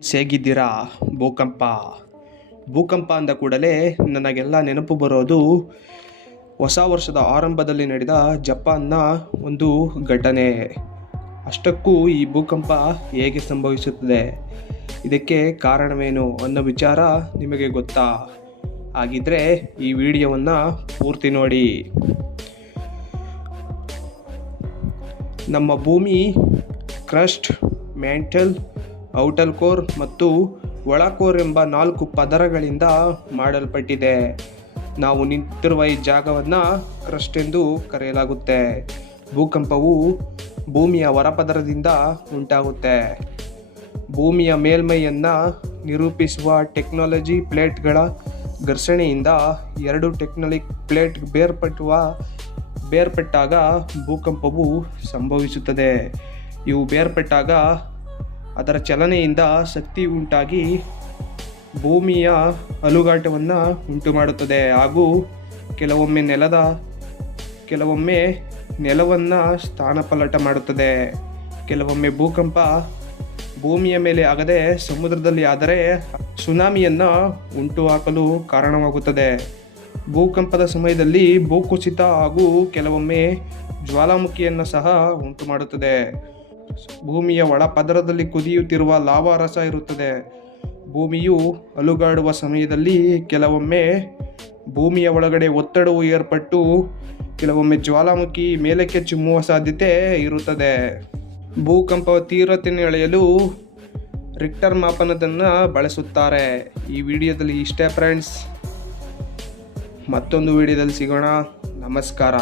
ಹೇಗಿದ್ದೀರಾ? ಭೂಕಂಪ ಅಂದ ಕೂಡಲೇ ನನಗೆಲ್ಲ ನೆನಪು ಬರೋದು ಹೊಸ ವರ್ಷದ ಆರಂಭದಲ್ಲಿ ನಡೆದ ಜಪಾನ್ನ ಒಂದು ಘಟನೆ. ಅಷ್ಟಕ್ಕೂ ಈ ಭೂಕಂಪ ಹೇಗೆ ಸಂಭವಿಸುತ್ತದೆ, ಇದಕ್ಕೆ ಕಾರಣವೇನು ಅನ್ನೋ ವಿಚಾರ ನಿಮಗೆ ಗೊತ್ತಾ? ಹಾಗಿದ್ರೆ ಈ ವಿಡಿಯೋವನ್ನು ಪೂರ್ತಿ ನೋಡಿ. ನಮ್ಮ ಭೂಮಿ ಕ್ರಸ್ಟ್, ಮ್ಯಾಂಟಲ್, ಔಟರ್ ಕೋರ್ ಮತ್ತು ಒಳಕೋರ್ ಎಂಬ 4 ಪದರಗಳಿಂದ ಮಾಡಲ್ಪಟ್ಟಿದೆ. ನಾವು ನಿಂತಿರುವ ಈ ಜಾಗವನ್ನು ಕ್ರಸ್ಟ್ ಎಂದು ಕರೆಯಲಾಗುತ್ತೆ. ಭೂಕಂಪವು ಭೂಮಿಯ ಹೊರಪದರದಿಂದ ಉಂಟಾಗುತ್ತೆ. ಭೂಮಿಯ ಮೇಲ್ಮೈಯನ್ನು ನಿರೂಪಿಸುವ ಟೆಕ್ಟಾನಿಕ್ ಪ್ಲೇಟ್ಗಳ ಘರ್ಷಣೆಯಿಂದ 2 ಟೆಕ್ಟಾನಿಕ್ ಪ್ಲೇಟ್ ಬೇರ್ಪಟ್ಟಾಗ ಭೂಕಂಪವು ಸಂಭವಿಸುತ್ತದೆ. ಇವು ಬೇರ್ಪಟ್ಟಾಗ ಅದರ ಚಲನೆಯಿಂದ ಶಕ್ತಿ ಉಂಟಾಗಿ ಭೂಮಿಯ ಅಲುಗಾಟವನ್ನು ಉಂಟುಮಾಡುತ್ತದೆ ಹಾಗೂ ಕೆಲವೊಮ್ಮೆ ನೆಲವನ್ನು ಸ್ಥಾನಪಲ್ಲಟ ಮಾಡುತ್ತದೆ. ಕೆಲವೊಮ್ಮೆ ಭೂಕಂಪ ಭೂಮಿಯ ಮೇಲೆ ಆಗದೆ ಸಮುದ್ರದಲ್ಲಿ ಆದರೆ ಸುನಾಮಿಯನ್ನು ಉಂಟುಹಾಕಲು ಕಾರಣವಾಗುತ್ತದೆ. ಭೂಕಂಪದ ಸಮಯದಲ್ಲಿ ಭೂಕುಸಿತ ಹಾಗೂ ಕೆಲವೊಮ್ಮೆ ಜ್ವಾಲಾಮುಖಿಯನ್ನು ಸಹ ಉಂಟುಮಾಡುತ್ತದೆ. ಭೂಮಿಯ ಒಳಪದರದಲ್ಲಿ ಕುದಿಯುತ್ತಿರುವ ಲಾವಾ ರಸ ಇರುತ್ತದೆ. ಭೂಮಿಯು ಅಲುಗಾಡುವ ಸಮಯದಲ್ಲಿ ಕೆಲವೊಮ್ಮೆ ಭೂಮಿಯ ಒಳಗಡೆ ಒತ್ತಡವು ಏರ್ಪಟ್ಟು ಕೆಲವೊಮ್ಮೆ ಜ್ವಾಲಾಮುಖಿ ಮೇಲಕ್ಕೆ ಚಿಮ್ಮುವ ಸಾಧ್ಯತೆ ಇರುತ್ತದೆ. ಭೂಕಂಪದ ತೀವ್ರತೆಯನ್ನು ಅಳೆಯಲು ರಿಕ್ಟರ್ ಮಾಪನವನ್ನು ಬಳಸುತ್ತಾರೆ. ಈ ವಿಡಿಯೋದಲ್ಲಿ ಇಷ್ಟೇ ಫ್ರೆಂಡ್ಸ್. ಮತ್ತೊಂದು ವಿಡಿಯೋದಲ್ಲಿ ಸಿಗೋಣ. ನಮಸ್ಕಾರ.